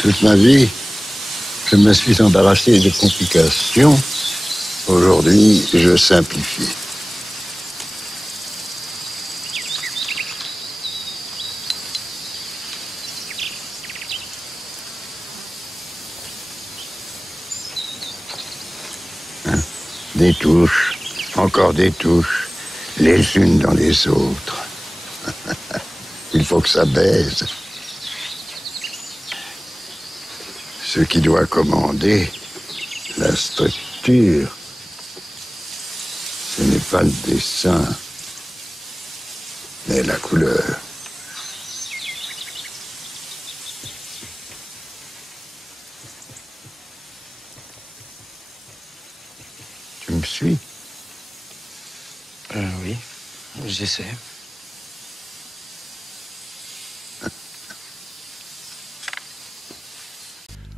Toute ma vie, je me suis embarrassé de complications. Aujourd'hui, je simplifie. Des touches, encore des touches, les unes dans les autres. Il faut que ça baise. Ce qui doit commander la structure, ce n'est pas le dessin, mais la couleur. Tu me suis? Oui, j'essaie.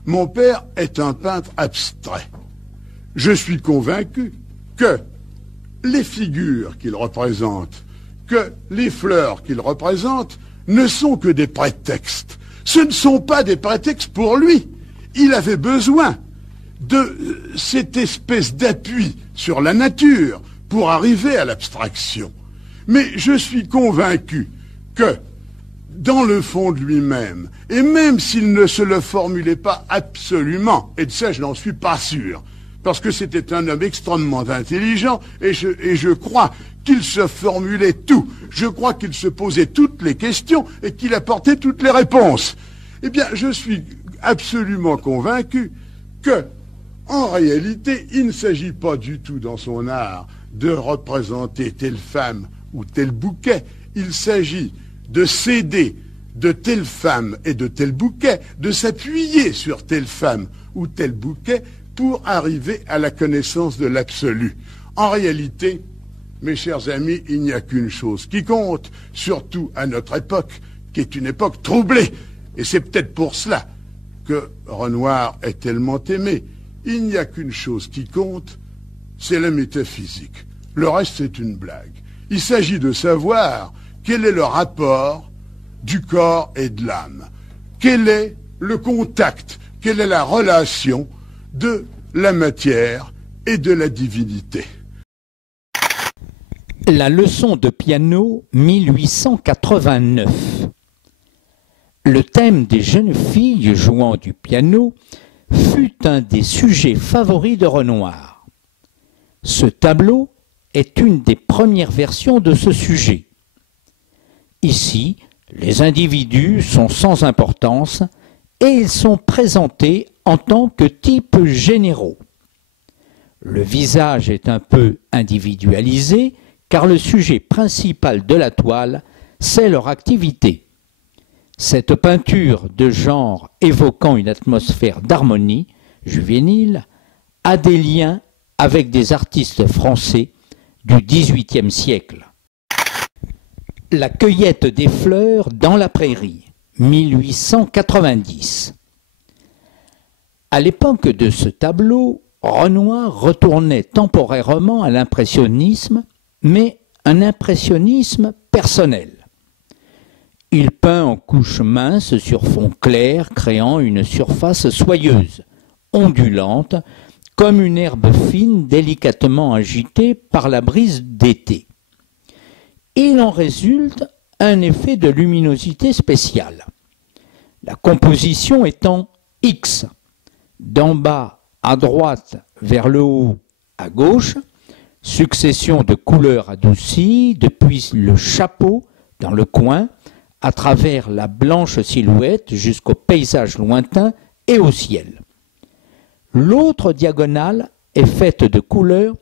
Mon père est un peintre abstrait. Je suis convaincu que les figures qu'il représente, que les fleurs qu'il représente, ne sont que des prétextes. Ce ne sont pas des prétextes pour lui. Il avait besoin de cette espèce d'appui sur la nature pour arriver à l'abstraction. Mais je suis convaincu que, dans le fond de lui-même, et même s'il ne se le formulait pas absolument, et de ça je n'en suis pas sûr, parce que c'était un homme extrêmement intelligent, et je crois qu'il se formulait tout, je crois qu'il se posait toutes les questions, et qu'il apportait toutes les réponses. Eh bien, je suis absolument convaincu que, en réalité, il ne s'agit pas du tout dans son art de représenter telle femme ou tel bouquet, il s'agit de s'aider de telle femme et de tel bouquet, de s'appuyer sur telle femme ou tel bouquet pour arriver à la connaissance de l'absolu. En réalité, mes chers amis, il n'y a qu'une chose qui compte, surtout à notre époque, qui est une époque troublée. Et c'est peut-être pour cela que Renoir est tellement aimé. Il n'y a qu'une chose qui compte, c'est la métaphysique. Le reste, c'est une blague. Il s'agit de savoir quel est le rapport du corps et de l'âme? Quel est le contact? Quelle est la relation de la matière et de la divinité? La leçon de piano 1889. Le thème des jeunes filles jouant du piano fut un des sujets favoris de Renoir. Ce tableau est une des premières versions de ce sujet. Ici, les individus sont sans importance et ils sont présentés en tant que types généraux. Le visage est un peu individualisé car le sujet principal de la toile, c'est leur activité. Cette peinture de genre évoquant une atmosphère d'harmonie juvénile a des liens avec des artistes français du XVIIIe siècle. La cueillette des fleurs dans la prairie, 1890. À l'époque de ce tableau, Renoir retournait temporairement à l'impressionnisme, mais un impressionnisme personnel. Il peint en couches minces sur fond clair, créant une surface soyeuse, ondulante, comme une herbe fine délicatement agitée par la brise d'été. Il en résulte un effet de luminosité spéciale. La composition étant X, d'en bas à droite vers le haut à gauche, succession de couleurs adoucies depuis le chapeau dans le coin, à travers la blanche silhouette jusqu'au paysage lointain et au ciel. L'autre diagonale est faite de couleurs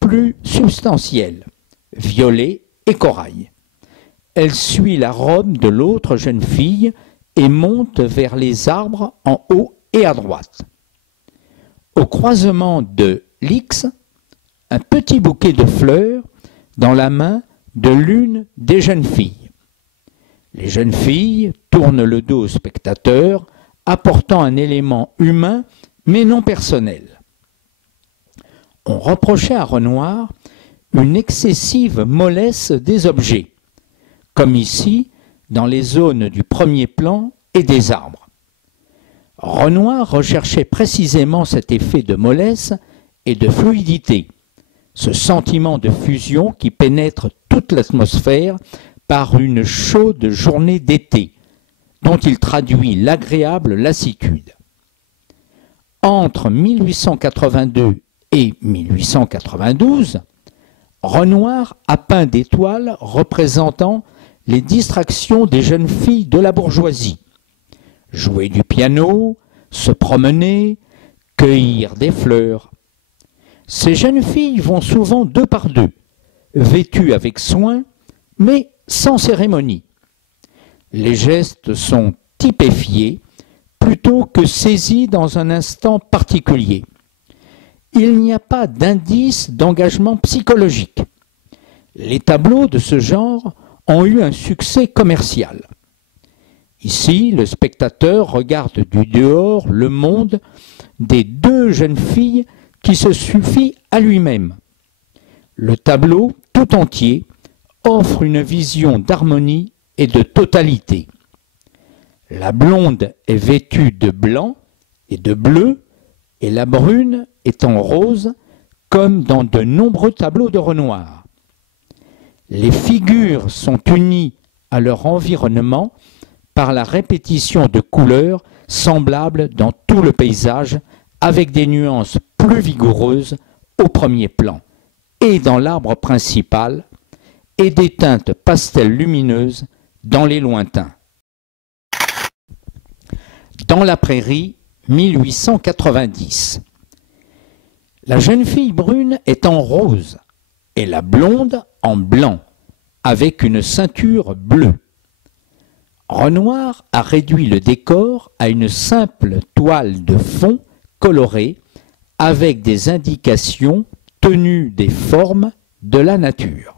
plus substantielles, violet et corail. Elle suit la robe de l'autre jeune fille et monte vers les arbres en haut et à droite. Au croisement de l'X, un petit bouquet de fleurs dans la main de l'une des jeunes filles. Les jeunes filles tournent le dos au spectateur, apportant un élément humain mais non personnel. On reprochait à Renoir une excessive mollesse des objets, comme ici dans les zones du premier plan et des arbres. Renoir recherchait précisément cet effet de mollesse et de fluidité, ce sentiment de fusion qui pénètre toute l'atmosphère par une chaude journée d'été, dont il traduit l'agréable lassitude. Entre 1882 et 1892, Renoir a peint des toiles représentant les distractions des jeunes filles de la bourgeoisie. Jouer du piano, se promener, cueillir des fleurs. Ces jeunes filles vont souvent deux par deux, vêtues avec soin, mais sans cérémonie. Les gestes sont typifiés plutôt que saisis dans un instant particulier. Il n'y a pas d'indice d'engagement psychologique. Les tableaux de ce genre ont eu un succès commercial. Ici, le spectateur regarde du dehors le monde des deux jeunes filles qui se suffit à lui-même. Le tableau, tout entier, offre une vision d'harmonie et de totalité. La blonde est vêtue de blanc et de bleu, et la brune est en rose, comme dans de nombreux tableaux de Renoir. Les figures sont unies à leur environnement par la répétition de couleurs semblables dans tout le paysage, avec des nuances plus vigoureuses au premier plan et dans l'arbre principal, et des teintes pastel lumineuses dans les lointains. Dans la prairie, 1890. La jeune fille brune est en rose et la blonde en blanc, avec une ceinture bleue. Renoir a réduit le décor à une simple toile de fond colorée avec des indications tenues des formes de la nature.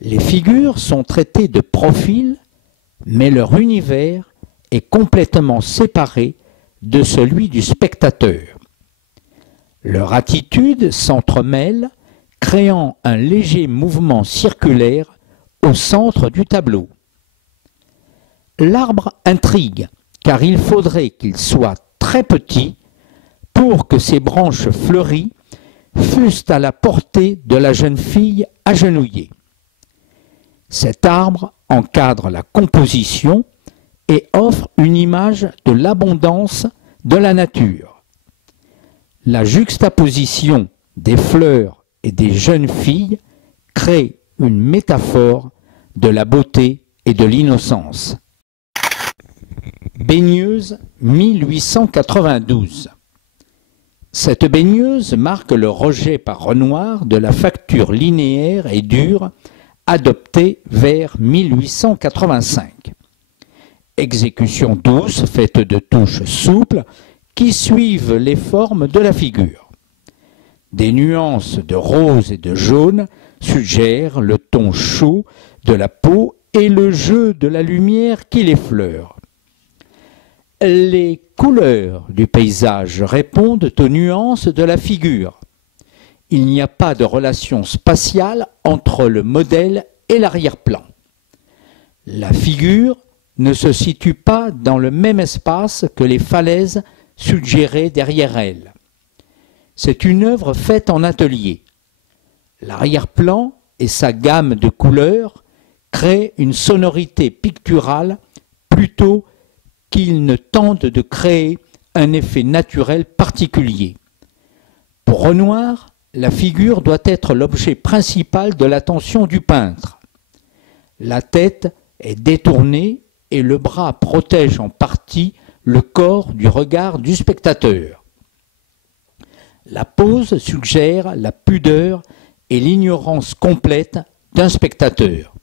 Les figures sont traitées de profil, mais leur univers est complètement séparé de celui du spectateur. Leur attitude s'entremêle, créant un léger mouvement circulaire au centre du tableau. L'arbre intrigue, car il faudrait qu'il soit très petit pour que ses branches fleuries fussent à la portée de la jeune fille agenouillée. Cet arbre encadre la composition et offre une image de l'abondance de la nature. La juxtaposition des fleurs et des jeunes filles crée une métaphore de la beauté et de l'innocence. Baigneuse 1892. Cette baigneuse marque le rejet par Renoir de la facture linéaire et dure adoptée vers 1885. Exécution douce faite de touches souples qui suivent les formes de la figure. Des nuances de rose et de jaune suggèrent le ton chaud de la peau et le jeu de la lumière qui l'effleure. Les couleurs du paysage répondent aux nuances de la figure. Il n'y a pas de relation spatiale entre le modèle et l'arrière-plan. La figure ne se situe pas dans le même espace que les falaises suggérées derrière elle. C'est une œuvre faite en atelier. L'arrière-plan et sa gamme de couleurs créent une sonorité picturale plutôt qu'ils ne tentent de créer un effet naturel particulier. Pour Renoir, la figure doit être l'objet principal de l'attention du peintre. La tête est détournée et le bras protège en partie le corps du regard du spectateur. La pose suggère la pudeur et l'ignorance complète d'un spectateur.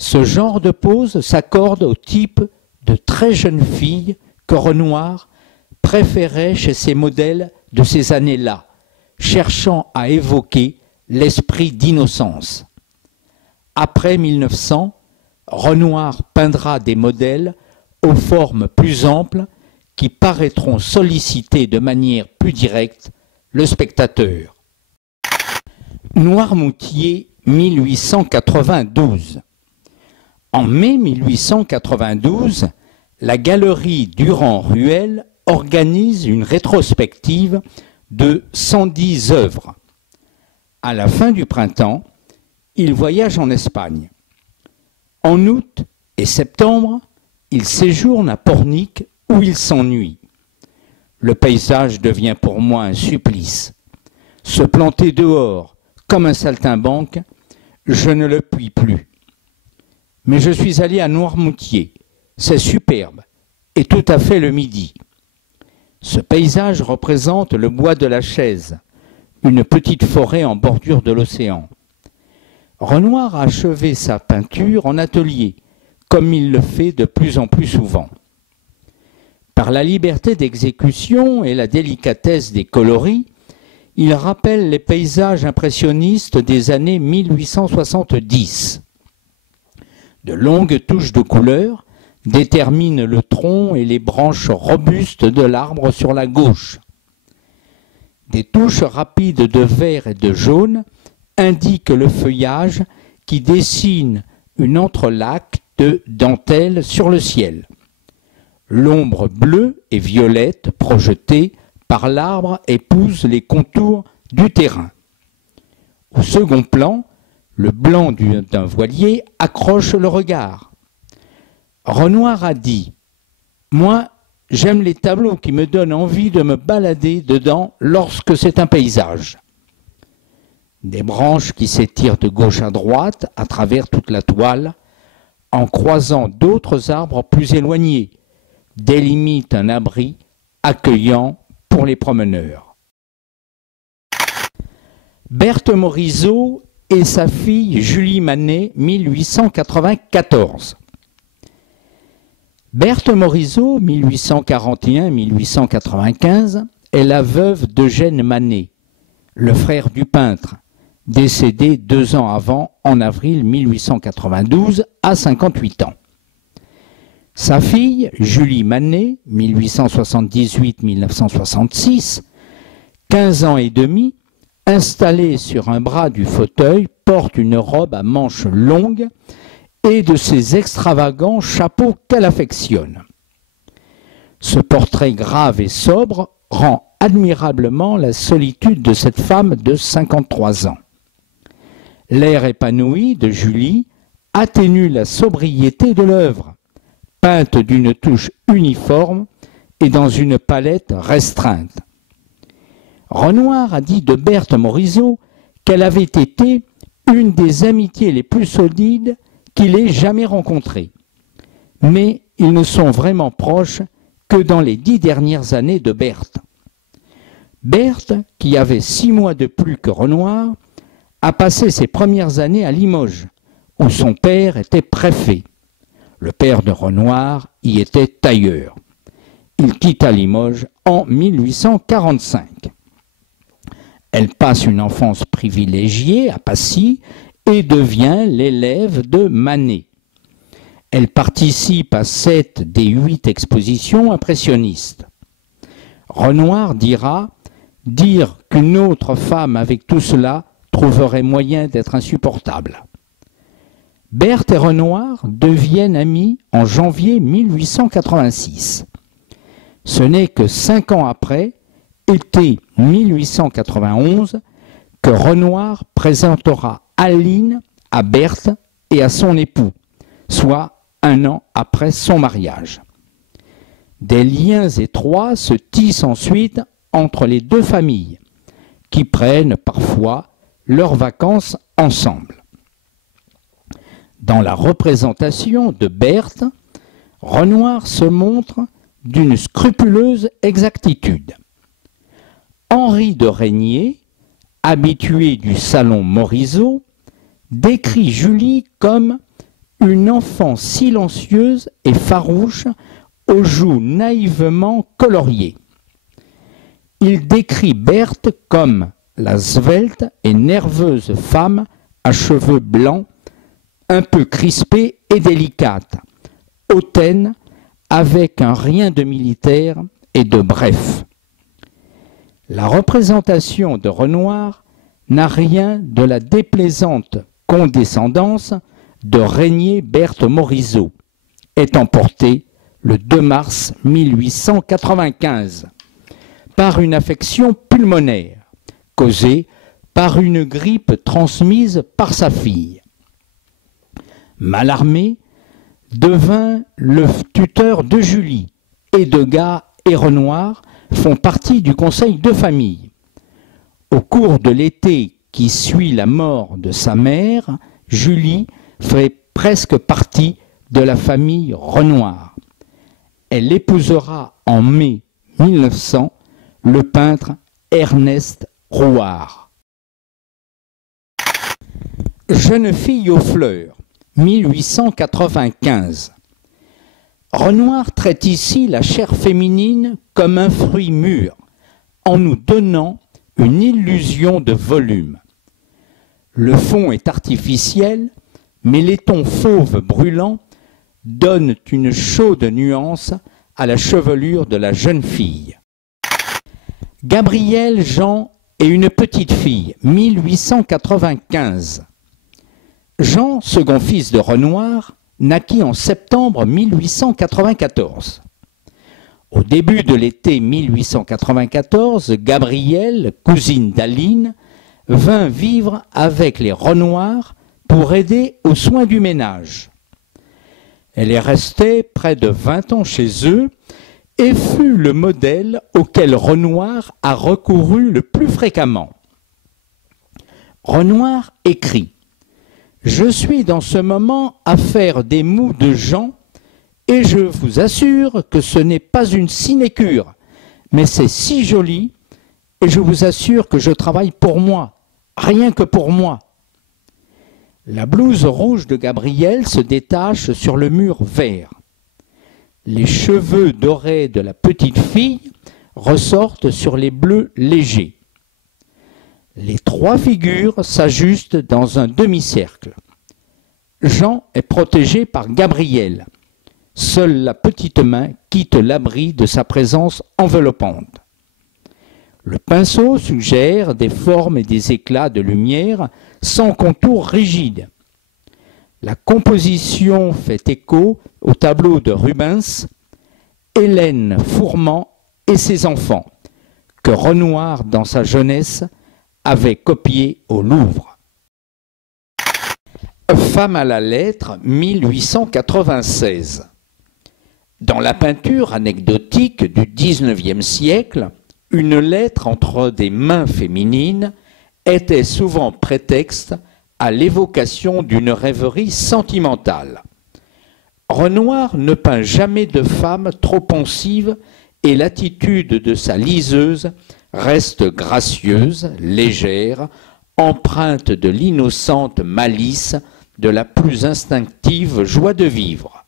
Ce genre de pose s'accorde au type de très jeune fille que Renoir préférait chez ses modèles de ces années-là, cherchant à évoquer l'esprit d'innocence. Après 1900, Renoir peindra des modèles aux formes plus amples qui paraîtront solliciter de manière plus directe le spectateur. Noirmoutier, 1892. En mai 1892, la galerie Durand-Ruel organise une rétrospective de 110 œuvres. À la fin du printemps, il voyage en Espagne. En août et septembre, il séjourne à Pornic où il s'ennuie. Le paysage devient pour moi un supplice. Se planter dehors comme un saltimbanque, je ne le puis plus. Mais je suis allé à Noirmoutier. C'est superbe et tout à fait le midi. Ce paysage représente le bois de la Chaise, une petite forêt en bordure de l'océan. Renoir a achevé sa peinture en atelier, comme il le fait de plus en plus souvent. Par la liberté d'exécution et la délicatesse des coloris, il rappelle les paysages impressionnistes des années 1870. De longues touches de couleur déterminent le tronc et les branches robustes de l'arbre sur la gauche. Des touches rapides de vert et de jaune indiquent le feuillage qui dessine une entrelaque de dentelle sur le ciel. L'ombre bleue et violette projetée par l'arbre épouse les contours du terrain. Au second plan, le blanc d'un voilier accroche le regard. Renoir a dit « Moi, j'aime les tableaux qui me donnent envie de me balader dedans lorsque c'est un paysage. » Des branches qui s'étirent de gauche à droite à travers toute la toile, en croisant d'autres arbres plus éloignés, délimitent un abri accueillant pour les promeneurs. Berthe Morisot et sa fille Julie Manet, 1894. Berthe Morisot, 1841-1895, est la veuve d'Eugène Manet, le frère du peintre, décédé 2 ans avant, en avril 1892, à 58 ans. Sa fille, Julie Manet, 1878-1966, 15 ans et demi, installée sur un bras du fauteuil, porte une robe à manches longues et de ces extravagants chapeaux qu'elle affectionne. Ce portrait grave et sobre rend admirablement la solitude de cette femme de 53 ans. L'air épanoui de Julie atténue la sobriété de l'œuvre, peinte d'une touche uniforme et dans une palette restreinte. Renoir a dit de Berthe Morisot qu'elle avait été une des amitiés les plus solides qu'il ait jamais rencontrées. Mais ils ne sont vraiment proches que dans les 10 dernières années de Berthe. Berthe, qui avait 6 mois de plus que Renoir, a passé ses premières années à Limoges, où son père était préfet. Le père de Renoir y était tailleur. Il quitta Limoges en 1845. Elle passe une enfance privilégiée à Passy et devient l'élève de Manet. Elle participe à 7 des 8 expositions impressionnistes. Renoir dira « Dire qu'une autre femme avec tout cela trouverait moyen d'être insupportable ». Berthe et Renoir deviennent amis en janvier 1886. Ce n'est que 5 ans après, été 1891, que Renoir présentera Aline à Berthe et à son époux, soit 1 an après son mariage. Des liens étroits se tissent ensuite entre les 2 familles, qui prennent parfois leurs vacances ensemble. Dans la représentation de Berthe, Renoir se montre d'une scrupuleuse exactitude. Henri de Régnier, habitué du salon Morisot, décrit Julie comme une enfant silencieuse et farouche aux joues naïvement coloriées. Il décrit Berthe comme la svelte et nerveuse femme à cheveux blancs, un peu crispée et délicate, hautaine, avec un rien de militaire et de bref. La représentation de Renoir n'a rien de la déplaisante condescendance de Régnier Berthe Morisot, étant portée le 2 mars 1895 par une affection pulmonaire causée par une grippe transmise par sa fille. Mallarmé devint le tuteur de Julie et Degas et Renoir font partie du conseil de famille. Au cours de l'été qui suit la mort de sa mère, Julie fait presque partie de la famille Renoir. Elle épousera en mai 1900 le peintre Ernest Rouard. Jeune fille aux fleurs, 1895. Renoir traite ici la chair féminine comme un fruit mûr, en nous donnant une illusion de volume. Le fond est artificiel, mais les tons fauves brûlants donnent une chaude nuance à la chevelure de la jeune fille. Gabriel, Jean et une petite fille, 1895. Jean, second fils de Renoir, naquit en septembre 1894. Au début de l'été 1894, Gabrielle, cousine d'Aline, vint vivre avec les Renoir pour aider aux soins du ménage. Elle est restée près de 20 ans chez eux et fut le modèle auquel Renoir a recouru le plus fréquemment. Renoir écrit « Je suis dans ce moment à faire des mous de Jean et je vous assure que ce n'est pas une sinécure, mais c'est si joli et je vous assure que je travaille pour moi, rien que pour moi. » La blouse rouge de Gabrielle se détache sur le mur vert. Les cheveux dorés de la petite fille ressortent sur les bleus légers. Les trois figures s'ajustent dans un demi-cercle. Jean est protégé par Gabrielle. Seule la petite main quitte l'abri de sa présence enveloppante. Le pinceau suggère des formes et des éclats de lumière sans contour rigide. La composition fait écho au tableau de Rubens, Hélène Fourment et ses enfants, que Renoir, dans sa jeunesse, avait copié au Louvre. Femme à la lettre, 1896. Dans la peinture anecdotique du XIXe siècle, une lettre entre des mains féminines était souvent prétexte à l'évocation d'une rêverie sentimentale. Renoir ne peint jamais de femme trop pensive et l'attitude de sa liseuse reste gracieuse, légère, empreinte de l'innocente malice, de la plus instinctive joie de vivre.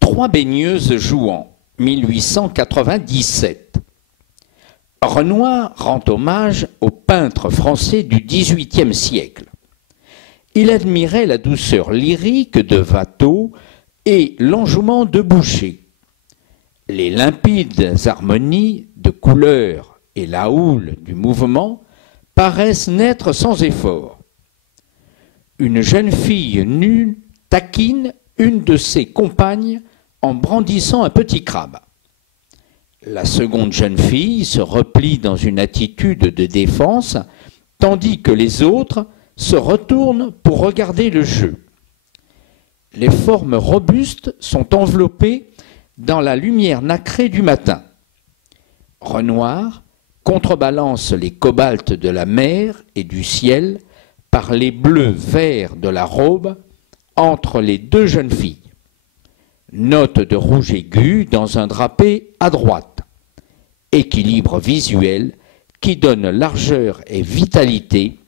Trois baigneuses jouant, 1897. Renoir rend hommage au peintre français du XVIIIe siècle. Il admirait la douceur lyrique de Watteau et l'enjouement de Boucher. Les limpides harmonies de couleurs et la houle du mouvement paraissent naître sans effort. Une jeune fille nue taquine une de ses compagnes en brandissant un petit crabe. La seconde jeune fille se replie dans une attitude de défense, tandis que les autres se retournent pour regarder le jeu. Les formes robustes sont enveloppées dans la lumière nacrée du matin. Renoir contrebalance les cobaltes de la mer et du ciel par les bleus verts de la robe entre les deux jeunes filles. Note de rouge aigu dans un drapé à droite. Équilibre visuel qui donne largeur et vitalité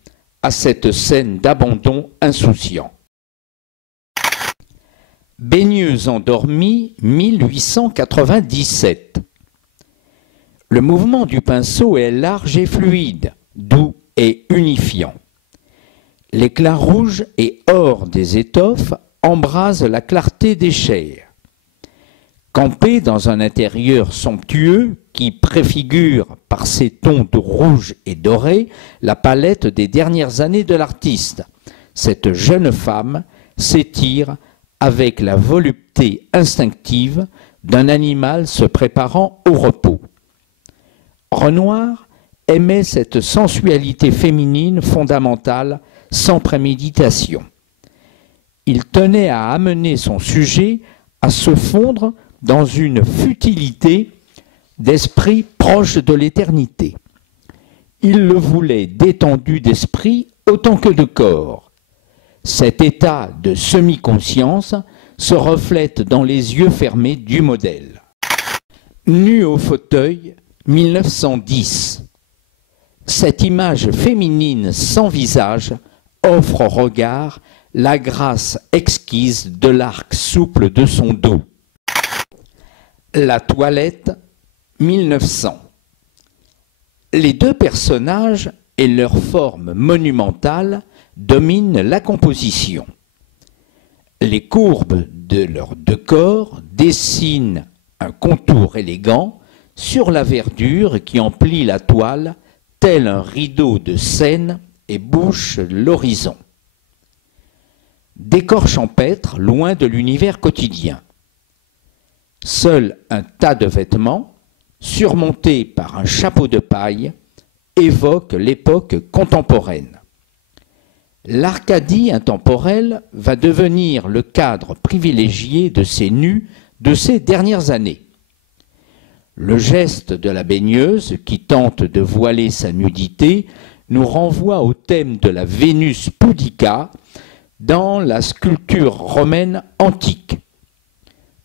à cette scène d'abandon insouciant. Baigneuse endormie, 1897. Le mouvement du pinceau est large et fluide, doux et unifiant. L'éclat rouge et or des étoffes embrase la clarté des chairs. Campé dans un intérieur somptueux qui préfigure par ses tons de rouge et doré la palette des dernières années de l'artiste, cette jeune femme s'étire avec la volupté instinctive d'un animal se préparant au repos. Renoir aimait cette sensualité féminine fondamentale sans préméditation. Il tenait à amener son sujet à se fondre dans une futilité d'esprit proche de l'éternité. Il le voulait détendu d'esprit autant que de corps. Cet état de semi-conscience se reflète dans les yeux fermés du modèle. Nu au fauteuil, 1910. Cette image féminine sans visage offre au regard la grâce exquise de l'arc souple de son dos. La toilette, 1900. Les deux personnages et leur forme monumentale dominent la composition. Les courbes de leurs deux corps dessinent un contour élégant sur la verdure qui emplit la toile, tel un rideau de scène et bouche l'horizon. Décor champêtre, loin de l'univers quotidien. Seul un tas de vêtements, surmonté par un chapeau de paille, évoque l'époque contemporaine. L'Arcadie intemporelle va devenir le cadre privilégié de ces nus de ces dernières années. Le geste de la baigneuse qui tente de voiler sa nudité nous renvoie au thème de la Vénus pudica dans la sculpture romaine antique.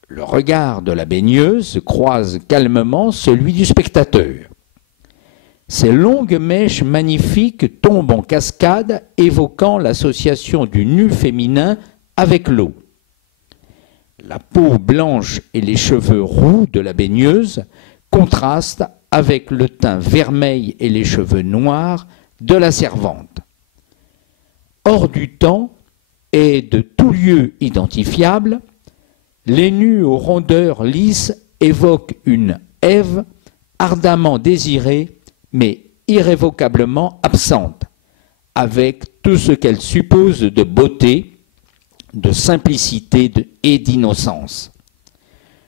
Le regard de la baigneuse croise calmement celui du spectateur. Ces longues mèches magnifiques tombent en cascade, évoquant l'association du nu féminin avec l'eau. La peau blanche et les cheveux roux de la baigneuse contrastent avec le teint vermeil et les cheveux noirs de la servante. Hors du temps et de tout lieu identifiable, les nus aux rondeurs lisses évoquent une Ève ardemment désirée mais irrévocablement absente, avec tout ce qu'elle suppose de beauté, de simplicité et d'innocence.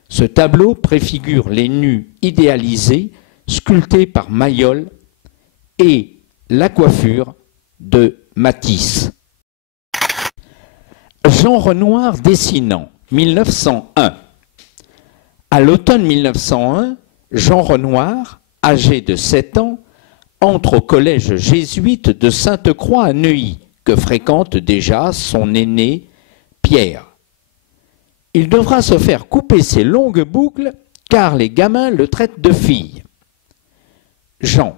Ce tableau préfigure les nus idéalisés, sculptés par Mayol, et la coiffure de Matisse. Jean Renoir dessinant, 1901. À l'automne 1901, Jean Renoir, âgé de 7 ans, entre au collège jésuite de Sainte-Croix à Neuilly, que fréquente déjà son aîné Pierre. Il devra se faire couper ses longues boucles car les gamins le traitent de fille. Jean: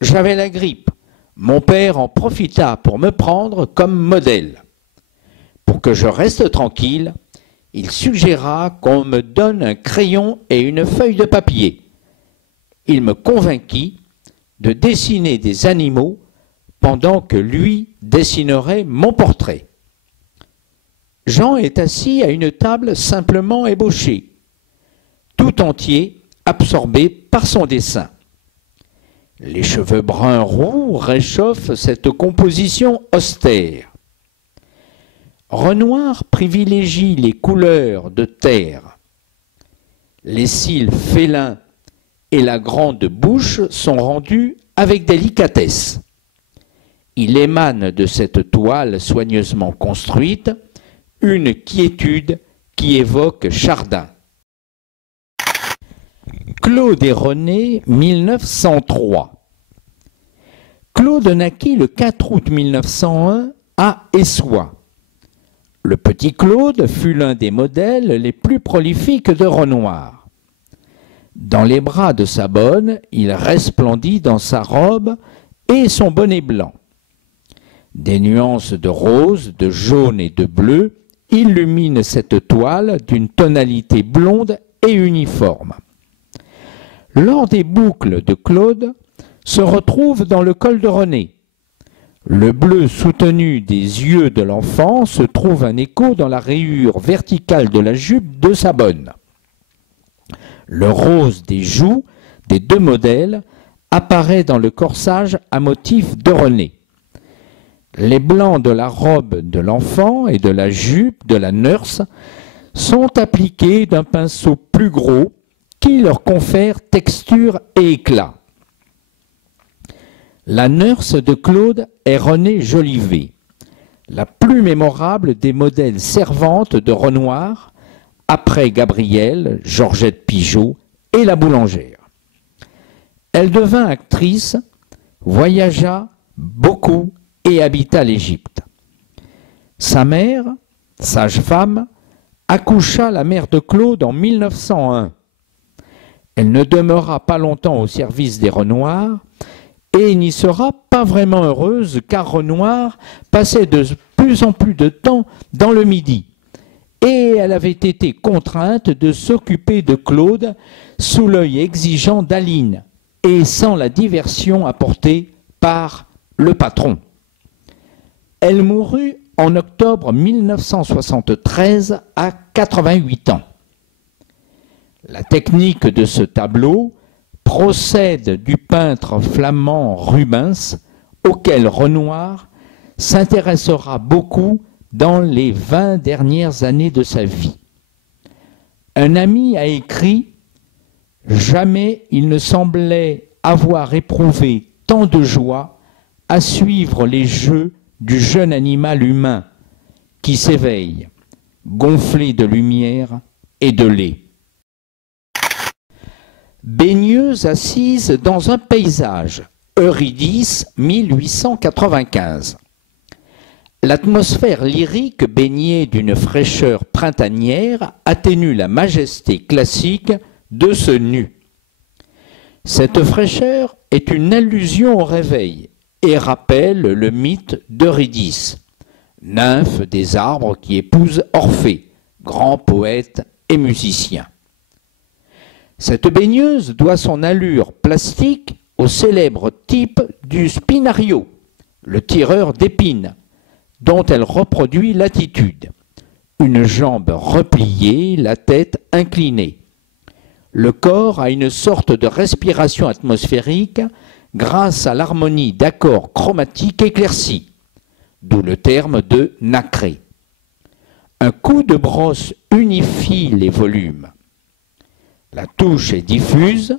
j'avais la grippe. Mon père en profita pour me prendre comme modèle. Pour que je reste tranquille, il suggéra qu'on me donne un crayon et une feuille de papier. Il me convainquit de dessiner des animaux pendant que lui dessinerait mon portrait. Jean est assis à une table simplement ébauchée, tout entier absorbé par son dessin. Les cheveux bruns roux réchauffent cette composition austère. Renoir privilégie les couleurs de terre. Les cils félins et la grande bouche sont rendus avec délicatesse. Il émane de cette toile soigneusement construite une quiétude qui évoque Chardin. Claude et René, 1903. Claude naquit le 4 août 1901 à Essoy. Le petit Claude fut l'un des modèles les plus prolifiques de Renoir. Dans les bras de sa bonne, il resplendit dans sa robe et son bonnet blanc. Des nuances de rose, de jaune et de bleu illumine cette toile d'une tonalité blonde et uniforme. L'or des boucles de Claude se retrouve dans le col de René. Le bleu soutenu des yeux de l'enfant se trouve un écho dans la rayure verticale de la jupe de sa bonne. Le rose des joues des deux modèles apparaît dans le corsage à motif de René. Les blancs de la robe de l'enfant et de la jupe de la nurse sont appliqués d'un pinceau plus gros qui leur confère texture et éclat. La nurse de Claude est Renée Jolivet, la plus mémorable des modèles servantes de Renoir, après Gabrielle, Georgette Pigeot et la boulangère. Elle devint actrice, voyagea beaucoup et habita l'Égypte. Sa mère, sage-femme, accoucha la mère de Claude en 1901. Elle ne demeura pas longtemps au service des Renoir et n'y sera pas vraiment heureuse car Renoir passait de plus en plus de temps dans le Midi et elle avait été contrainte de s'occuper de Claude sous l'œil exigeant d'Aline et sans la diversion apportée par le patron. Elle mourut en octobre 1973 à 88 ans. La technique de ce tableau procède du peintre flamand Rubens, auquel Renoir s'intéressera beaucoup dans les 20 dernières années de sa vie. Un ami a écrit « Jamais il ne semblait avoir éprouvé tant de joie à suivre les jeux du jeune animal humain qui s'éveille, gonflé de lumière et de lait. » Baigneuse assise dans un paysage, Eurydice, 1895. L'atmosphère lyrique baignée d'une fraîcheur printanière atténue la majesté classique de ce nu. Cette fraîcheur est une allusion au réveil et rappelle le mythe d'Eurydice, nymphe des arbres qui épouse Orphée, grand poète et musicien. Cette baigneuse doit son allure plastique au célèbre type du spinario, le tireur d'épines, dont elle reproduit l'attitude. Une jambe repliée, la tête inclinée. Le corps a une sorte de respiration atmosphérique grâce à l'harmonie d'accords chromatiques éclaircis, d'où le terme de nacré. Un coup de brosse unifie les volumes. La touche est diffuse,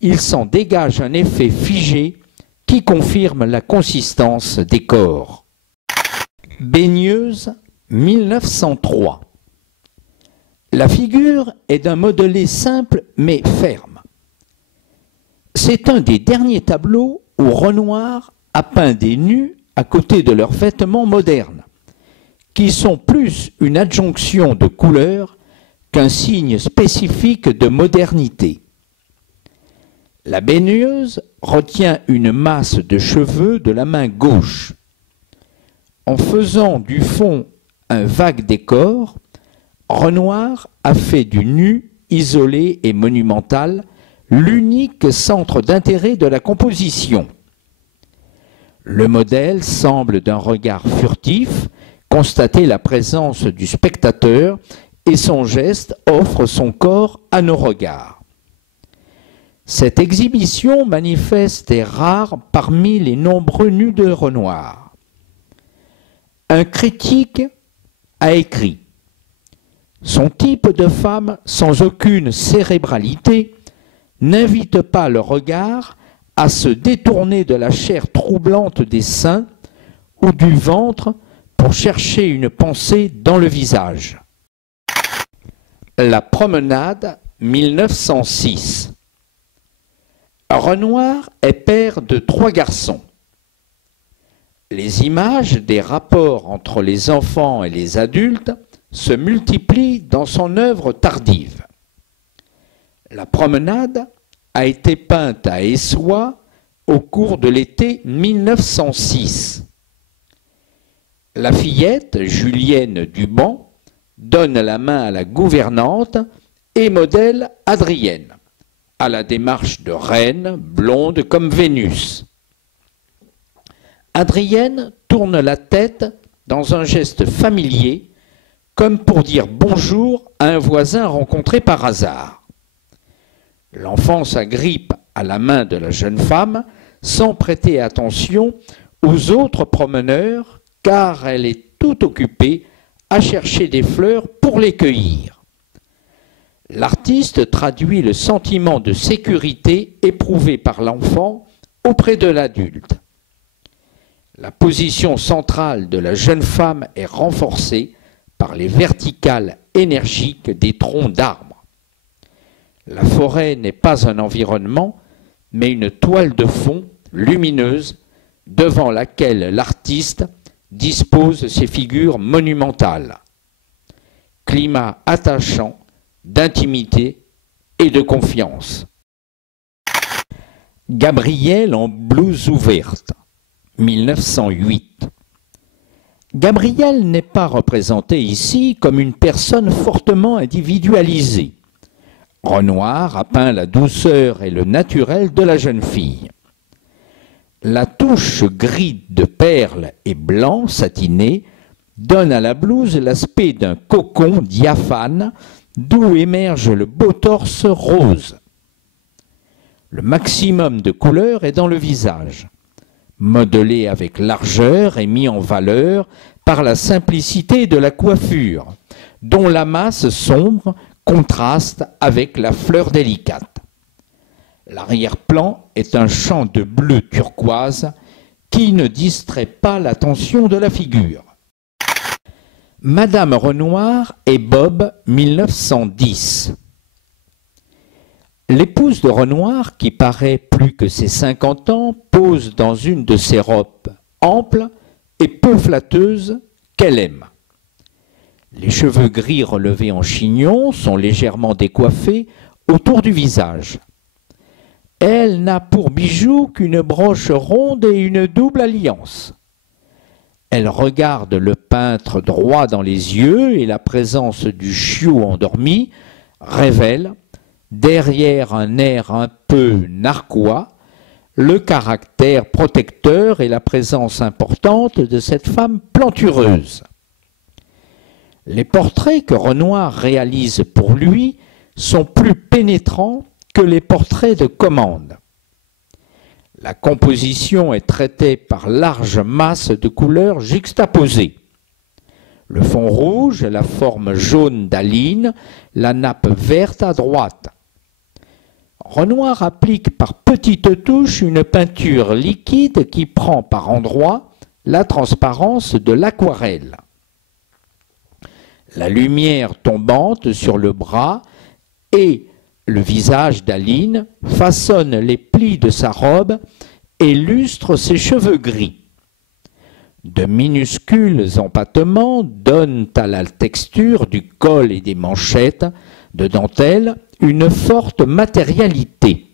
il s'en dégage un effet figé qui confirme la consistance des corps. Baigneuse, 1903. La figure est d'un modelé simple mais ferme. C'est un des derniers tableaux où Renoir a peint des nus à côté de leurs vêtements modernes, qui sont plus une adjonction de couleurs qu'un signe spécifique de modernité. La baigneuse retient une masse de cheveux de la main gauche. En faisant du fond un vague décor, Renoir a fait du nu, isolé et monumental, l'unique centre d'intérêt de la composition. Le modèle semble d'un regard furtif constater la présence du spectateur et son geste offre son corps à nos regards. Cette exhibition manifeste est rare parmi les nombreux nus de Renoir. Un critique a écrit « Son type de femme sans aucune cérébralité n'invite pas le regard à se détourner de la chair troublante des seins ou du ventre pour chercher une pensée dans le visage. » La promenade, 1906. Renoir est père de 3 garçons. Les images des rapports entre les enfants et les adultes se multiplient dans son œuvre tardive. La promenade a été peinte à Essoy au cours de l'été 1906. La fillette, Julienne Duban, donne la main à la gouvernante et modèle Adrienne, à la démarche de reine, blonde comme Vénus. Adrienne tourne la tête dans un geste familier, comme pour dire bonjour à un voisin rencontré par hasard. L'enfant s'agrippe à la main de la jeune femme sans prêter attention aux autres promeneurs, car elle est tout occupée à chercher des fleurs pour les cueillir. L'artiste traduit le sentiment de sécurité éprouvé par l'enfant auprès de l'adulte. La position centrale de la jeune femme est renforcée par les verticales énergiques des troncs d'arbres. La forêt n'est pas un environnement, mais une toile de fond lumineuse devant laquelle l'artiste dispose ses figures monumentales. Climat attachant d'intimité et de confiance. Gabriel en blouse ouverte, 1908. Gabriel n'est pas représenté ici comme une personne fortement individualisée. Renoir a peint la douceur et le naturel de la jeune fille. La touche gris de perles et blanc satiné donne à la blouse l'aspect d'un cocon diaphane d'où émerge le beau torse rose. Le maximum de couleur est dans le visage, modelé avec largeur et mis en valeur par la simplicité de la coiffure, dont la masse sombre contraste avec la fleur délicate. L'arrière-plan est un champ de bleu turquoise qui ne distrait pas l'attention de la figure. Madame Renoir et Bob, 1910. L'épouse de Renoir, qui paraît plus que ses 50 ans, pose dans une de ses robes amples et peu flatteuses qu'elle aime. Les cheveux gris relevés en chignon sont légèrement décoiffés autour du visage. Elle n'a pour bijou qu'une broche ronde et une double alliance. Elle regarde le peintre droit dans les yeux et la présence du chiot endormi révèle, derrière un air un peu narquois, le caractère protecteur et la présence importante de cette femme plantureuse. Les portraits que Renoir réalise pour lui sont plus pénétrants que les portraits de commande. La composition est traitée par larges masses de couleurs juxtaposées. Le fond rouge, la forme jaune d'Aline, la nappe verte à droite. Renoir applique par petites touches une peinture liquide qui prend par endroits la transparence de l'aquarelle. La lumière tombante sur le bras et le visage d'Aline façonne les plis de sa robe et lustre ses cheveux gris. De minuscules empattements donnent à la texture du col et des manchettes de dentelle une forte matérialité.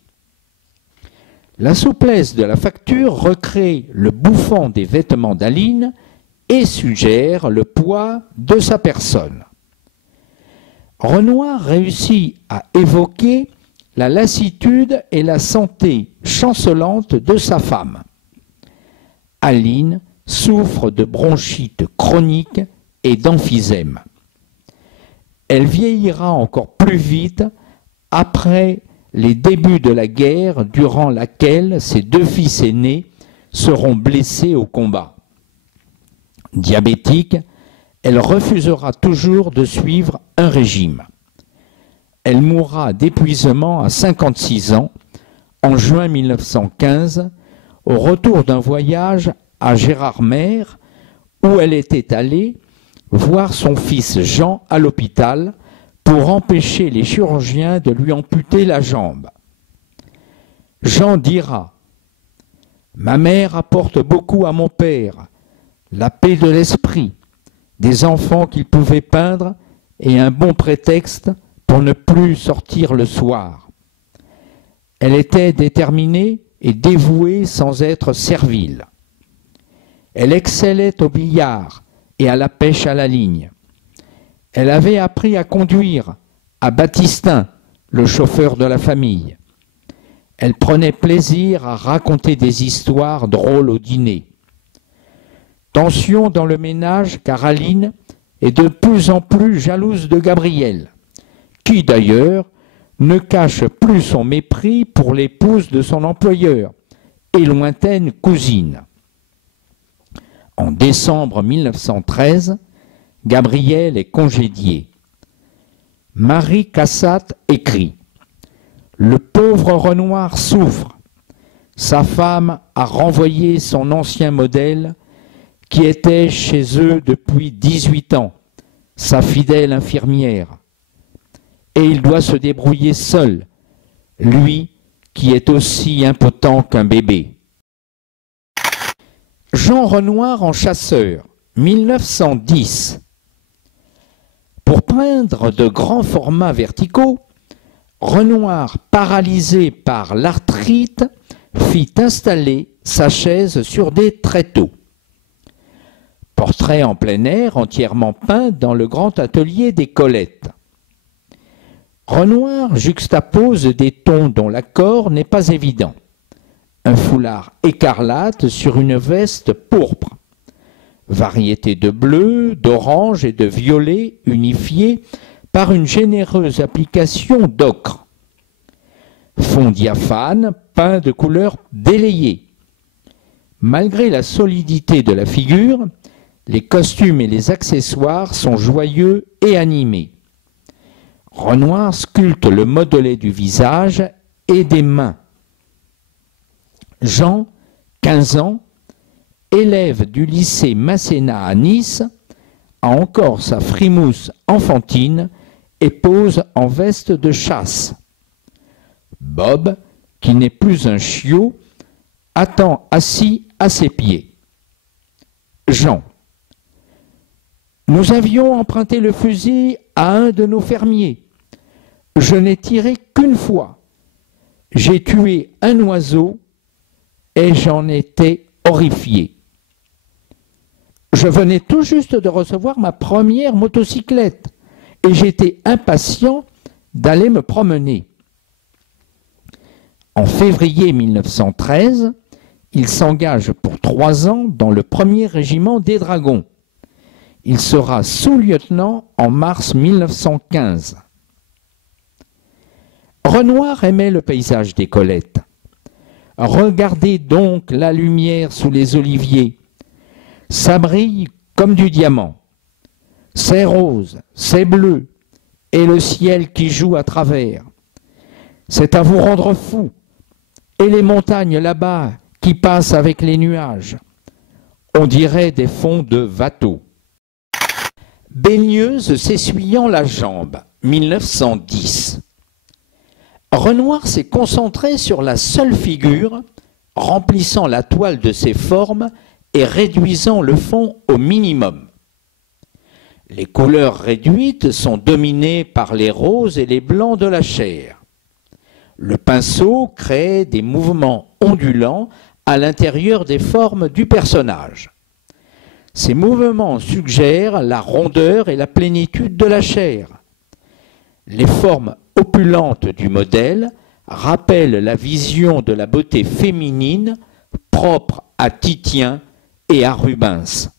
La souplesse de la facture recrée le bouffant des vêtements d'Aline et suggère le poids de sa personne. Renoir réussit à évoquer la lassitude et la santé chancelante de sa femme. Aline souffre de bronchite chronique et d'emphysème. Elle vieillira encore plus vite après les débuts de la guerre durant laquelle ses deux fils aînés seront blessés au combat. Diabétique, elle refusera toujours de suivre un régime. Elle mourra d'épuisement à 56 ans, en juin 1915, au retour d'un voyage à Gérardmer, où elle était allée voir son fils Jean à l'hôpital pour empêcher les chirurgiens de lui amputer la jambe. Jean dira « Ma mère apporte beaucoup à mon père, la paix de l'esprit, des enfants qu'il pouvait peindre et un bon prétexte pour ne plus sortir le soir. Elle était déterminée et dévouée sans être servile. Elle excellait au billard et à la pêche à la ligne. Elle avait appris à conduire à Baptistin, le chauffeur de la famille. Elle prenait plaisir à raconter des histoires drôles au dîner. Tension dans le ménage car Aline est de plus en plus jalouse de Gabriel, qui d'ailleurs ne cache plus son mépris pour l'épouse de son employeur et lointaine cousine. En décembre 1913, Gabriel est congédié. Marie Cassatt écrit « Le pauvre Renoir souffre. Sa femme a renvoyé son ancien modèle qui était chez eux depuis 18 ans, sa fidèle infirmière. Et il doit se débrouiller seul, lui qui est aussi impotent qu'un bébé. » Jean Renoir en chasseur, 1910. Pour peindre de grands formats verticaux, Renoir, paralysé par l'arthrite, fit installer sa chaise sur des tréteaux. Portrait en plein air entièrement peint dans le grand atelier des Colettes. Renoir juxtapose des tons dont l'accord n'est pas évident. Un foulard écarlate sur une veste pourpre. Variété de bleu, d'orange et de violet unifiés par une généreuse application d'ocre. Fond diaphane peint de couleurs délayées. Malgré la solidité de la figure, les costumes et les accessoires sont joyeux et animés. Renoir sculpte le modelé du visage et des mains. Jean, 15 ans, élève du lycée Masséna à Nice, a encore sa frimousse enfantine et pose en veste de chasse. Bob, qui n'est plus un chiot, attend assis à ses pieds. Jean. Nous avions emprunté le fusil à un de nos fermiers. Je n'ai tiré qu'une fois. J'ai tué un oiseau et j'en étais horrifié. Je venais tout juste de recevoir ma première motocyclette et j'étais impatient d'aller me promener. En février 1913, il s'engage pour 3 ans dans le 1er régiment des Dragons. Il sera sous-lieutenant en mars 1915. Renoir aimait le paysage des Colettes. Regardez donc la lumière sous les oliviers. Ça brille comme du diamant. C'est rose, c'est bleu, et le ciel qui joue à travers. C'est à vous rendre fou. Et les montagnes là-bas qui passent avec les nuages. On dirait des fonds de Watteau. Baigneuse s'essuyant la jambe, 1910. Renoir s'est concentré sur la seule figure, remplissant la toile de ses formes et réduisant le fond au minimum. Les couleurs réduites sont dominées par les roses et les blancs de la chair. Le pinceau crée des mouvements ondulants à l'intérieur des formes du personnage. Ces mouvements suggèrent la rondeur et la plénitude de la chair. Les formes opulentes du modèle rappellent la vision de la beauté féminine propre à Titien et à Rubens.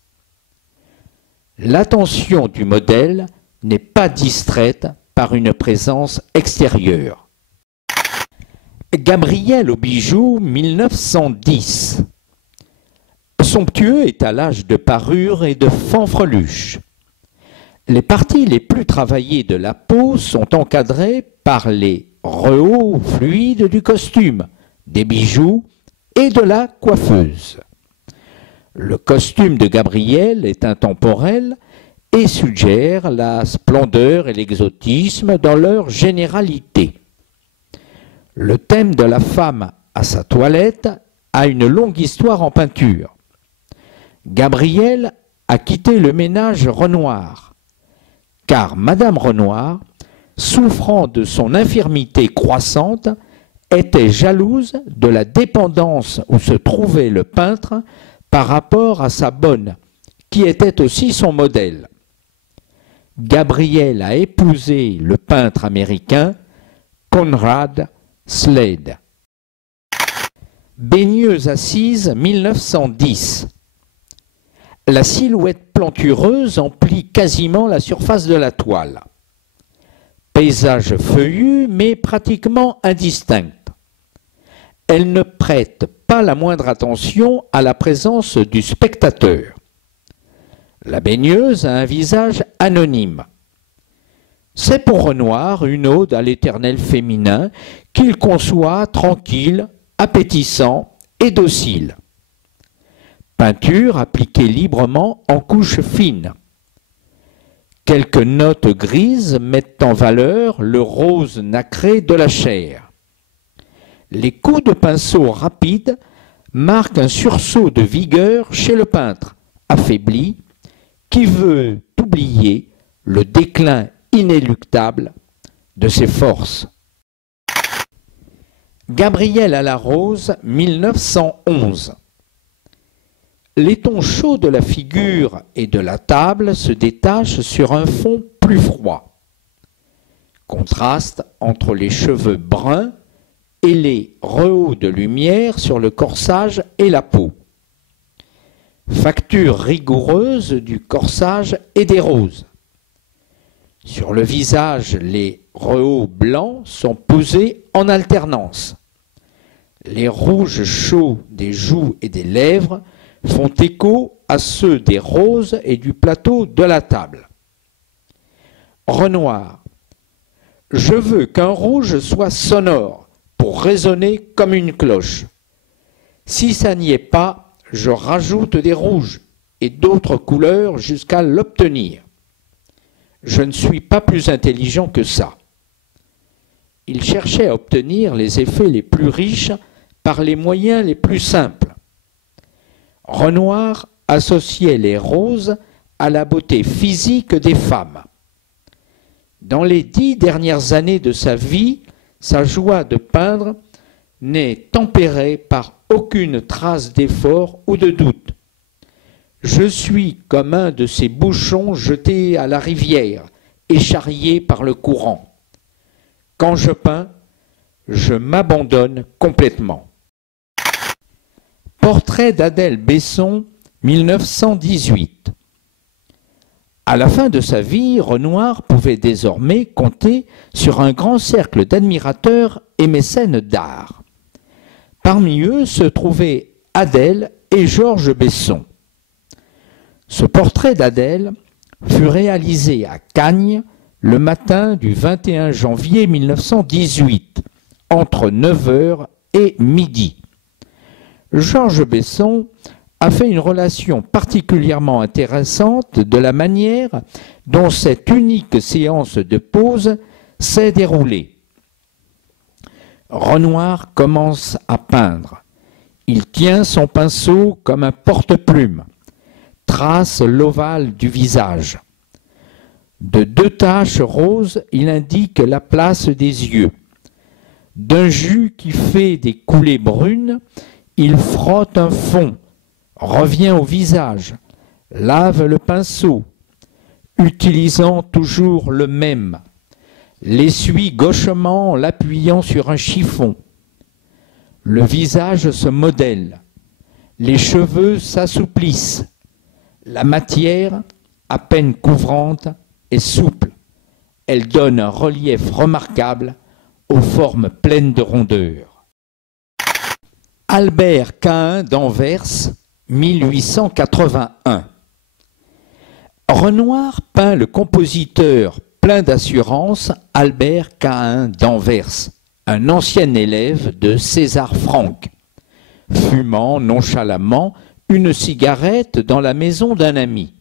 L'attention du modèle n'est pas distraite par une présence extérieure. Gabriel aux bijoux, 1910. Somptueux étalage de parures et de fanfreluches. Les parties les plus travaillées de la peau sont encadrées par les rehauts fluides du costume, des bijoux et de la coiffeuse. Le costume de Gabriel est intemporel et suggère la splendeur et l'exotisme dans leur généralité. Le thème de la femme à sa toilette a une longue histoire en peinture. Gabriel a quitté le ménage Renoir, car Madame Renoir, souffrant de son infirmité croissante, était jalouse de la dépendance où se trouvait le peintre par rapport à sa bonne, qui était aussi son modèle. Gabriel a épousé le peintre américain Conrad Slade. Baigneuse assise 1910. La silhouette plantureuse emplit quasiment la surface de la toile. Paysage feuillu mais pratiquement indistinct. Elle ne prête pas la moindre attention à la présence du spectateur. La baigneuse a un visage anonyme. C'est pour Renoir une ode à l'éternel féminin qu'il conçoit tranquille, appétissant et docile. Peinture appliquée librement en couches fines. Quelques notes grises mettent en valeur le rose nacré de la chair. Les coups de pinceau rapides marquent un sursaut de vigueur chez le peintre, affaibli, qui veut oublier le déclin inéluctable de ses forces. Gabriel à la rose, 1911. Les tons chauds de la figure et de la table se détachent sur un fond plus froid. Contraste entre les cheveux bruns et les rehauts de lumière sur le corsage et la peau. Facture rigoureuse du corsage et des roses. Sur le visage, les rehauts blancs sont posés en alternance. Les rouges chauds des joues et des lèvres font écho à ceux des roses et du plateau de la table. Renoir. Je veux qu'un rouge soit sonore pour résonner comme une cloche. Si ça n'y est pas, je rajoute des rouges et d'autres couleurs jusqu'à l'obtenir. Je ne suis pas plus intelligent que ça. Il cherchait à obtenir les effets les plus riches par les moyens les plus simples. Renoir associait les roses à la beauté physique des femmes. Dans les 10 dernières années de sa vie, sa joie de peindre n'est tempérée par aucune trace d'effort ou de doute. Je suis comme un de ces bouchons jetés à la rivière et charriés par le courant. Quand je peins, je m'abandonne complètement. Portrait d'Adèle Besson, 1918. À la fin de sa vie, Renoir pouvait désormais compter sur un grand cercle d'admirateurs et mécènes d'art. Parmi eux se trouvaient Adèle et Georges Besson. Ce portrait d'Adèle fut réalisé à Cagnes le matin du 21 janvier 1918, entre 9h et midi. Georges Besson a fait une relation particulièrement intéressante de la manière dont cette unique séance de pose s'est déroulée. Renoir commence à peindre. Il tient son pinceau comme un porte-plume, trace l'ovale du visage. De 2 taches roses, il indique la place des yeux. D'un jus qui fait des coulées brunes, il frotte un fond, revient au visage, lave le pinceau, utilisant toujours le même, l'essuie gauchement en l'appuyant sur un chiffon. Le visage se modèle, les cheveux s'assouplissent, la matière, à peine couvrante, est souple. Elle donne un relief remarquable aux formes pleines de rondeur. Albert Cahin d'Anvers, 1881. Renoir peint le compositeur plein d'assurance Albert Cahin d'Anvers, un ancien élève de César Franck, fumant nonchalamment une cigarette dans la maison d'un ami.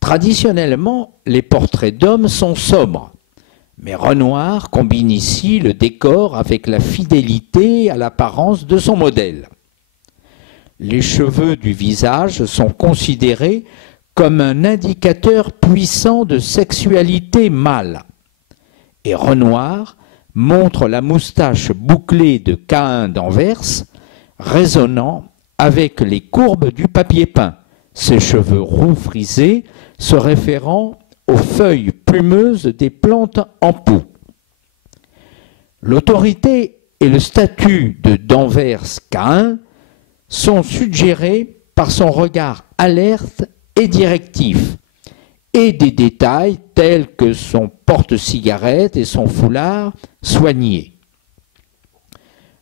Traditionnellement, les portraits d'hommes sont sobres, mais Renoir combine ici le décor avec la fidélité à l'apparence de son modèle. Les cheveux du visage sont considérés comme un indicateur puissant de sexualité mâle. Et Renoir montre la moustache bouclée de Cahin d'Anvers, résonnant avec les courbes du papier peint, ses cheveux roux frisés se référant aux feuilles plumeuses des plantes en pot. L'autorité et le statut de Danvers Cahin sont suggérés par son regard alerte et directif, et des détails tels que son porte-cigarette et son foulard soignés.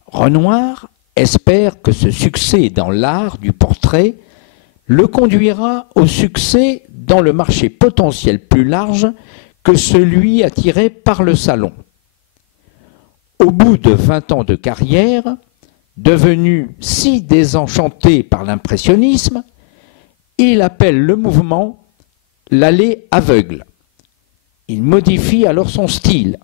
Renoir espère que ce succès dans l'art du portrait le conduira au succès dans le marché potentiel plus large que celui attiré par le salon. Au bout de 20 ans de carrière, devenu si désenchanté par l'impressionnisme, il appelle le mouvement l'allée aveugle. Il modifie alors son style,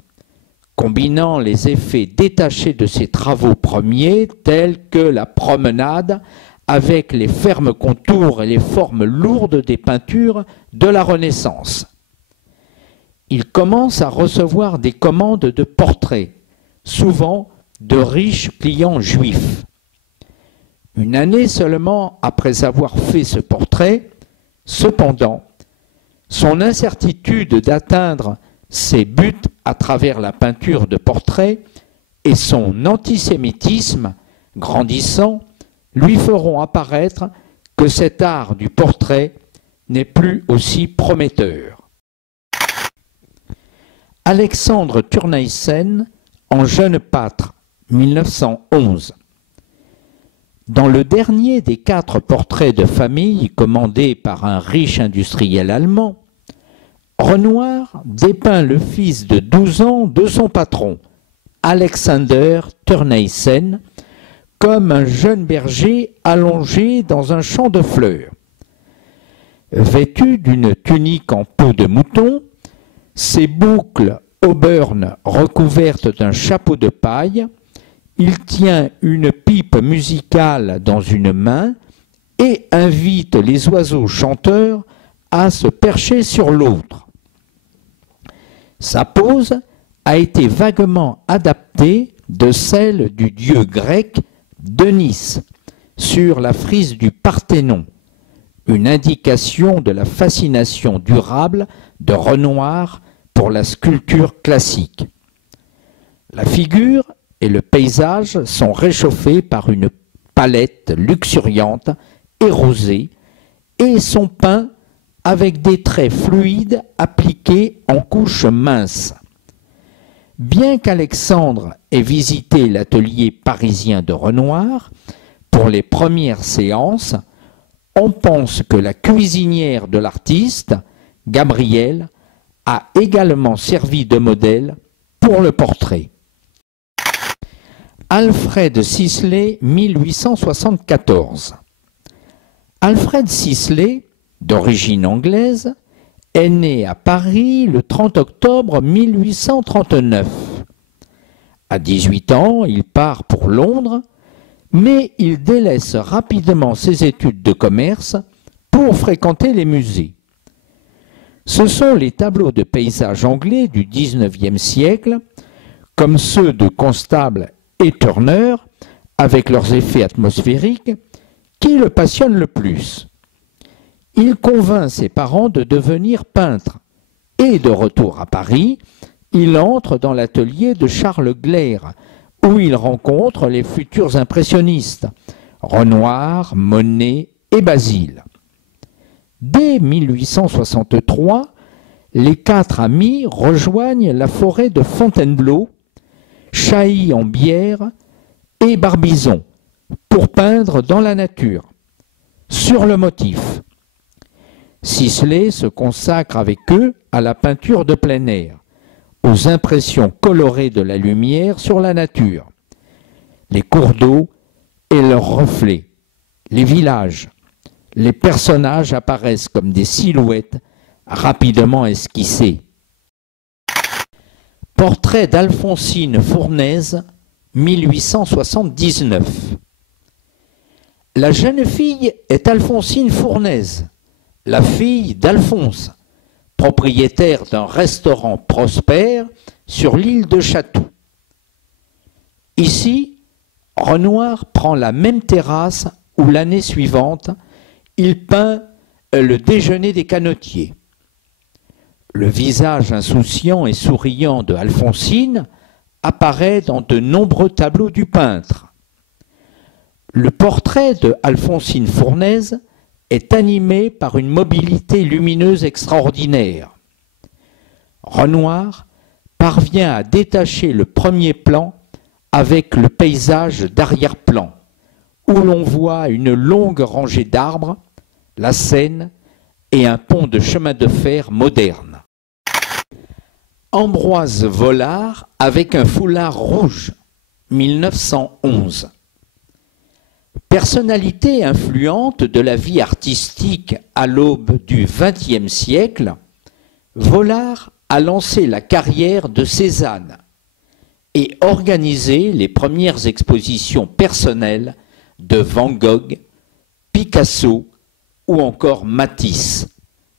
combinant les effets détachés de ses travaux premiers, tels que la promenade, avec les fermes contours et les formes lourdes des peintures de la Renaissance. Il commence à recevoir des commandes de portraits, souvent de riches clients juifs. Une année seulement après avoir fait ce portrait, cependant, son incertitude d'atteindre ses buts à travers la peinture de portrait et son antisémitisme grandissant lui feront apparaître que cet art du portrait n'est plus aussi prometteur. Alexandre Turnuysen, en Jeune pâtre, 1911. Dans le dernier des 4 portraits de famille commandés par un riche industriel allemand, Renoir dépeint le fils de 12 ans de son patron, Alexander Turnuysen, comme un jeune berger allongé dans un champ de fleurs. Vêtu d'une tunique en peau de mouton, ses boucles auburn recouvertes d'un chapeau de paille, il tient une pipe musicale dans une main et invite les oiseaux chanteurs à se percher sur l'autre. Sa pose a été vaguement adaptée de celle du dieu grec Denis sur la frise du Parthénon, une indication de la fascination durable de Renoir pour la sculpture classique. La figure et le paysage sont réchauffés par une palette luxuriante et rosée et sont peints avec des traits fluides appliqués en couches minces. Bien qu'Alexandre ait visité l'atelier parisien de Renoir, pour les premières séances, on pense que la cuisinière de l'artiste, Gabrielle, a également servi de modèle pour le portrait. Alfred Sisley, 1874. Alfred Sisley, d'origine anglaise, est né à Paris le 30 octobre 1839. À 18 ans, il part pour Londres, mais il délaisse rapidement ses études de commerce pour fréquenter les musées. Ce sont les tableaux de paysages anglais du XIXe siècle, comme ceux de Constable et Turner, avec leurs effets atmosphériques, qui le passionnent le plus. Il convainc ses parents de devenir peintre et, de retour à Paris, il entre dans l'atelier de Charles Gleyre, où il rencontre les futurs impressionnistes, Renoir, Monet et Basile. Dès 1863, les 4 amis rejoignent la forêt de Fontainebleau, Chailly-en-Bière et Barbizon pour peindre dans la nature, sur le motif. Sisley se consacre avec eux à la peinture de plein air, aux impressions colorées de la lumière sur la nature, les cours d'eau et leurs reflets, les villages. Les personnages apparaissent comme des silhouettes rapidement esquissées. Portrait d'Alphonsine Fournaise, 1879. La jeune fille est Alphonsine Fournaise, la fille d'Alphonse, propriétaire d'un restaurant prospère sur l'île de Chatou. Ici, Renoir prend la même terrasse où l'année suivante, il peint le déjeuner des canotiers. Le visage insouciant et souriant de Alphonsine apparaît dans de nombreux tableaux du peintre. Le portrait de Alphonsine Fournaise est animé par une mobilité lumineuse extraordinaire. Renoir parvient à détacher le premier plan avec le paysage d'arrière-plan, où l'on voit une longue rangée d'arbres, la Seine et un pont de chemin de fer moderne. Ambroise Vollard avec un foulard rouge, 1911. Personnalité influente de la vie artistique à l'aube du XXe siècle, Vollard a lancé la carrière de Cézanne et organisé les premières expositions personnelles de Van Gogh, Picasso ou encore Matisse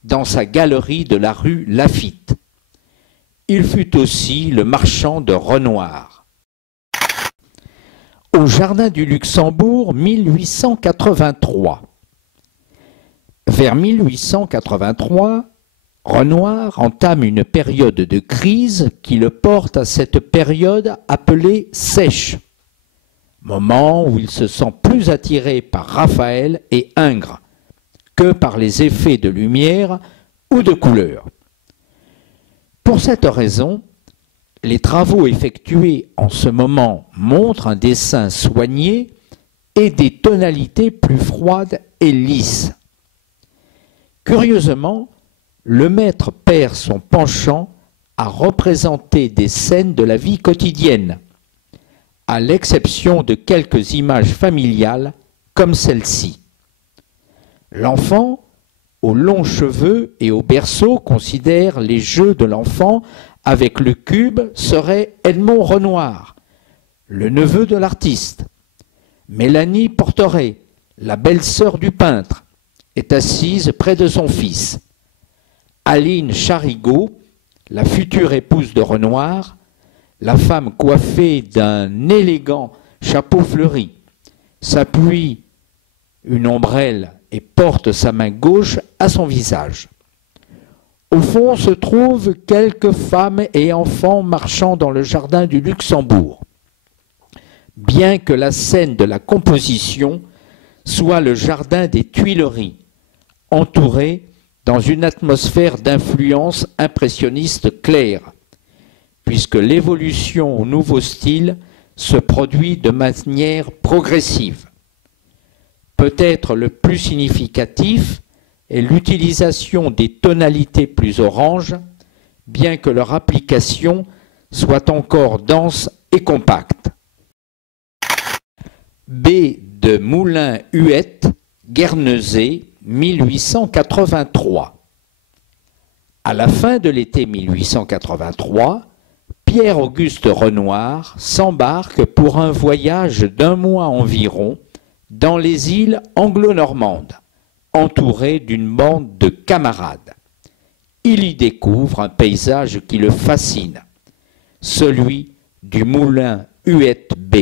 dans sa galerie de la rue Laffitte. Il fut aussi le marchand de Renoir. Au Jardin du Luxembourg, 1883. Vers 1883, Renoir entame une période de crise qui le porte à cette période appelée sèche, moment où il se sent plus attiré par Raphaël et Ingres que par les effets de lumière ou de couleur. Pour cette raison, les travaux effectués en ce moment montrent un dessin soigné et des tonalités plus froides et lisses. Curieusement, le maître perd son penchant à représenter des scènes de la vie quotidienne, à l'exception de quelques images familiales comme celle-ci. L'enfant, aux longs cheveux et au berceau, considère les jeux de l'enfant avec le cube serait Edmond Renoir, le neveu de l'artiste. Mélanie Porteret, la belle-sœur du peintre, est assise près de son fils. Aline Charigot, la future épouse de Renoir, la femme coiffée d'un élégant chapeau fleuri, s'appuie une ombrelle et porte sa main gauche à son visage. Au fond se trouvent quelques femmes et enfants marchant dans le jardin du Luxembourg. Bien que la scène de la composition soit le jardin des Tuileries, entouré dans une atmosphère d'influence impressionniste claire, puisque l'évolution au nouveau style se produit de manière progressive. Peut-être le plus significatif est l'utilisation des tonalités plus oranges, bien que leur application soit encore dense et compacte. B. de Moulin-Huette, Guernesey, 1883. À la fin de l'été 1883, Pierre-Auguste Renoir s'embarque pour un voyage d'un mois environ dans les îles anglo-normandes, entouré d'une bande de camarades. Il y découvre un paysage qui le fascine, celui du moulin Huette B.